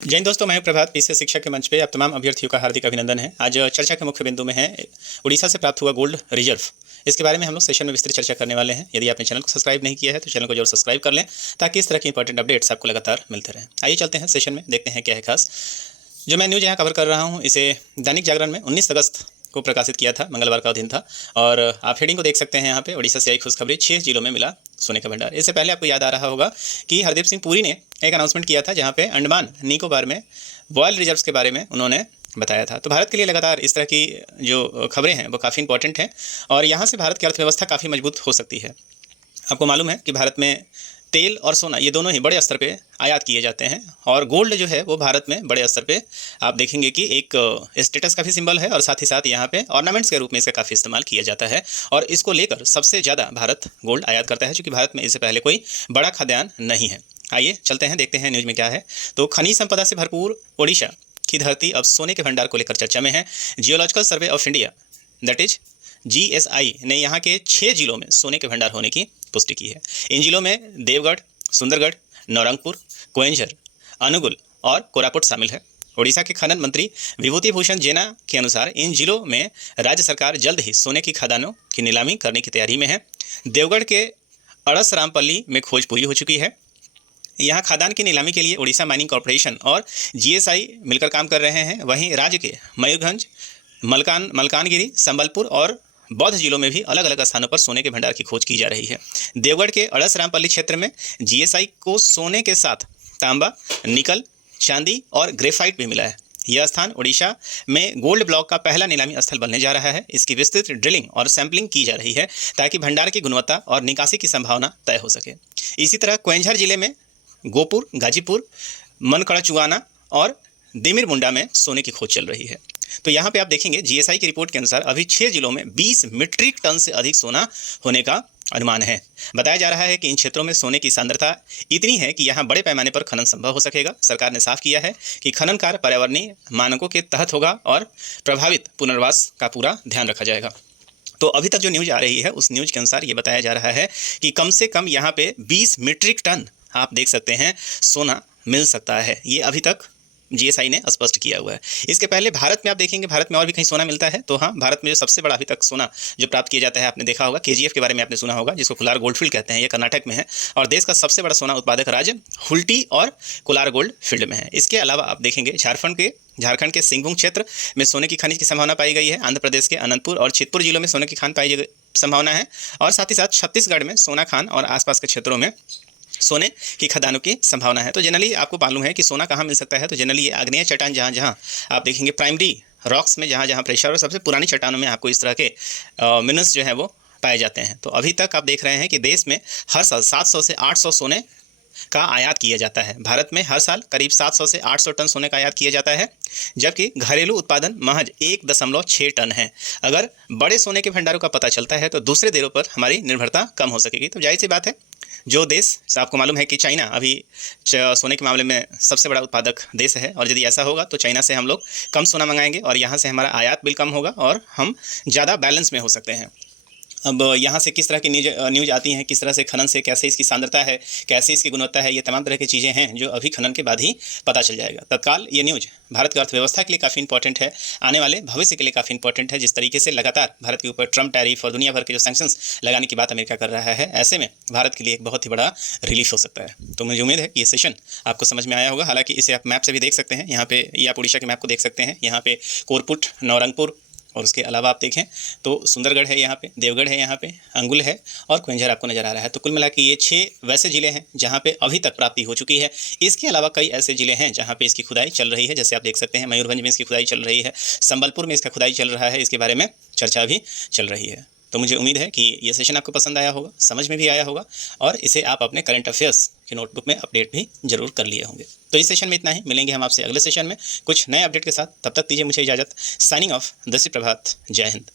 जय हिंद दोस्तों, मैं हूं प्रभात। पीसीएस शिक्षा के मंच पे आप तमाम अभ्यर्थियों का हार्दिक अभिनंदन है। आज चर्चा के मुख्य बिंदु में है उड़ीसा से प्राप्त हुआ गोल्ड रिजर्व। इसके बारे में हम लोग सेशन में विस्तृत चर्चा करने वाले हैं। यदि आपने चैनल को सब्सक्राइब नहीं किया है तो चैनल को जरूर सब्सक्राइब कर लें, ताकि इस तरह की इंपॉर्टेंट अपडेट्स आपको लगातार मिलते रहें। आइए चलते हैं सेशन में, देखते हैं क्या है खास। जो मैं न्यूज़ यहाँ कवर कर रहा हूँ, इसे दैनिक जागरण में 19 अगस्त को प्रकाशित किया था। मंगलवार का दिन था और आप हेडिंग को देख सकते हैं यहाँ पे, उड़ीसा से आई खुशखबरी, 6 जिलों में मिला सोने का भंडार। इससे पहले आपको याद आ रहा होगा कि हरदीप सिंह पुरी ने एक अनाउंसमेंट किया था, जहाँ पे अंडमान निकोबार में रॉयल रिजर्व्स के बारे में उन्होंने बताया था। तो भारत के लिए लगातार इस तरह की जो खबरें हैं वो काफ़ी इंपॉर्टेंट हैं और यहाँ से भारत की अर्थव्यवस्था काफ़ी मजबूत हो सकती है। आपको मालूम है कि भारत में तेल और सोना ये दोनों ही बड़े स्तर पे आयात किए जाते हैं और गोल्ड जो है वो भारत में बड़े स्तर पे आप देखेंगे कि एक स्टेटस का भी सिंबल है और साथ ही साथ यहाँ पे ऑर्नामेंट्स के रूप में इसका काफ़ी इस्तेमाल किया जाता है। और इसको लेकर सबसे ज़्यादा भारत गोल्ड आयात करता है, क्योंकि भारत में इससे पहले कोई बड़ा खाद्यान्न नहीं है। आइए चलते हैं, देखते हैं न्यूज़ में क्या है। तो खनिज संपदा से भरपूर ओडिशा की धरती अब सोने के भंडार को लेकर चर्चा में है। Geological survey of India that is GSI ने यहाँ के 6 जिलों में सोने के भंडार होने की पुष्टि की है। इन जिलों में देवगढ़, सुंदरगढ़, नौरंगपुर, क्वेंझर, अनुगुल और कोरापुट शामिल है। ओडिशा के खनन मंत्री विभूति भूषण जेना के अनुसार इन जिलों में राज्य सरकार जल्द ही सोने की खदानों की नीलामी करने की तैयारी में है। देवगढ़ के अड़स रामपल्ली में खोज पूरी हो चुकी है। यहाँ खादान की नीलामी के लिए ओडिशा माइनिंग कॉरपोरेशन और जीएसआई मिलकर काम कर रहे हैं। वहीं राज्य के मयूरभंज, मलकानगिरी, संबलपुर और बौद्ध जिलों में भी अलग अलग स्थानों पर सोने के भंडार की खोज की जा रही है। देवगढ़ के अड़स रामपल्ली क्षेत्र में जीएसआई को सोने के साथ तांबा, निकल, चांदी और ग्रेफाइट भी मिला है। यह स्थान ओडिशा में गोल्ड ब्लॉक का पहला नीलामी स्थल बनने जा रहा है। इसकी विस्तृत ड्रिलिंग और सैंपलिंग की जा रही है, ताकि भंडार की गुणवत्ता और निकासी की संभावना तय हो सके। इसी तरह क्वेंझर जिले में गोपुर, गाजीपुर, मनकड़चुआना और दिमिर मुंडा में सोने की खोज चल रही है। तो यहाँ पे आप देखेंगे जीएसआई की रिपोर्ट के अनुसार अभी 6 जिलों में 20 मीट्रिक टन से अधिक सोना होने का अनुमान है। बताया जा रहा है कि इन क्षेत्रों में सोने की सांद्रता इतनी है कि यहाँ बड़े पैमाने पर खनन संभव हो सकेगा। सरकार ने साफ किया है कि खनन कार्य पर्यावरणीय मानकों के तहत होगा और प्रभावित पुनर्वास का पूरा ध्यान रखा जाएगा। तो अभी तक जो न्यूज़ आ रही है उस न्यूज़ के अनुसार ये बताया जा रहा है कि कम से कम यहाँ पे 20 मीट्रिक टन आप देख सकते हैं सोना मिल सकता है। ये अभी तक जीएसआई ने स्पष्ट किया हुआ है। इसके पहले भारत में आप देखेंगे, भारत में और भी कहीं सोना मिलता है। तो हाँ, भारत में जो सबसे बड़ा अभी तक सोना जो प्राप्त किया जाता है, आपने देखा होगा केजीएफ के बारे में आपने सुना होगा, जिसको कोलार गोल्ड फील्ड कहते हैं। ये कर्नाटक में है और देश का सबसे बड़ा सोना उत्पादक राज्य हुल्टी और कोलार गोल्ड फील्ड में है। इसके अलावा आप देखेंगे झारखंड के सिंहभूम क्षेत्र में सोने की खनिज की संभावना पाई गई है। आंध्र प्रदेश के अनंतपुर और चितपुर जिलों में सोने की खान पाई संभावना है और साथ ही साथ छत्तीसगढ़ में सोना खान और आसपास के क्षेत्रों में सोने की खदानों की संभावना है। तो जनरली आपको मालूम है कि सोना कहाँ मिल सकता है। तो जनरली ये आग्नेय चट्टान जहाँ आप देखेंगे, प्राइमरी रॉक्स में जहाँ प्रेशर और सबसे पुरानी चट्टानों में आपको इस तरह के मिनरल्स जो है वो पाए जाते हैं। तो अभी तक आप देख रहे हैं कि देश में हर साल 700 से 800 सोने का आयात किया जाता है। भारत में हर साल करीब 700 से 800 टन सोने का आयात किया जाता है, जबकि घरेलू उत्पादन महज 1.6 टन है। अगर बड़े सोने के भंडारों का पता चलता है तो दूसरे देशों पर हमारी निर्भरता कम हो सकेगी। तो जाहिर सी बात है, जो देश, आपको मालूम है कि चाइना अभी सोने के मामले में सबसे बड़ा उत्पादक देश है और यदि ऐसा होगा तो चाइना से हम लोग कम सोना मंगाएंगे और यहाँ से हमारा आयात बिल कम होगा और हम ज़्यादा बैलेंस में हो सकते हैं। अब यहाँ से किस तरह की न्यूज़ आती हैं, किस तरह से खनन से कैसे इसकी सांद्रता है, कैसे इसकी गुणवत्ता है, ये तमाम तरह की चीज़ें हैं जो अभी खनन के बाद ही पता चल जाएगा। तत्काल ये न्यूज़ भारत की अर्थव्यवस्था के लिए काफ़ी इंपॉर्टेंट है, आने वाले भविष्य के लिए काफ़ी इंपॉर्टेंट है। जिस तरीके से लगातार भारत के ऊपर ट्रम्प टैरिफ और दुनिया भर के जो सैंक्शंस लगाने की बात अमेरिका कर रहा है, ऐसे में भारत के लिए एक बहुत ही बड़ा रिलीफ हो सकता है। तो मुझे उम्मीद है कि ये सेशन आपको समझ में आया होगा। हालांकि इसे आप मैप से भी देख सकते हैं। यहाँ पे ये आप उड़ीसा के मैप को देख सकते हैं। यहाँ पे कोरपुट, नौरंगपुर और उसके अलावा आप देखें तो सुंदरगढ़ है, यहाँ पे देवगढ़ है, यहाँ पे अंगुल है और क्वेंझर आपको नज़र आ रहा है। तो कुल मिला के ये 6 वैसे ज़िले हैं जहाँ पे अभी तक प्राप्ति हो चुकी है। इसके अलावा कई ऐसे ज़िले हैं जहाँ पे इसकी खुदाई चल रही है। जैसे आप देख सकते हैं मयूरभंज में इसकी खुदाई चल रही है, संबलपुर में इसका खुदाई चल रहा है, इसके बारे में चर्चा भी चल रही है। तो मुझे उम्मीद है कि ये सेशन आपको पसंद आया होगा, समझ में भी आया होगा और इसे आप अपने करंट अफेयर्स की नोटबुक में अपडेट भी जरूर कर लिए होंगे। तो इस सेशन में इतना ही, मिलेंगे हम आपसे अगले सेशन में कुछ नए अपडेट के साथ। तब तक दीजिए मुझे इजाज़त। साइनिंग ऑफ, दिस इज प्रभात। जय हिंद।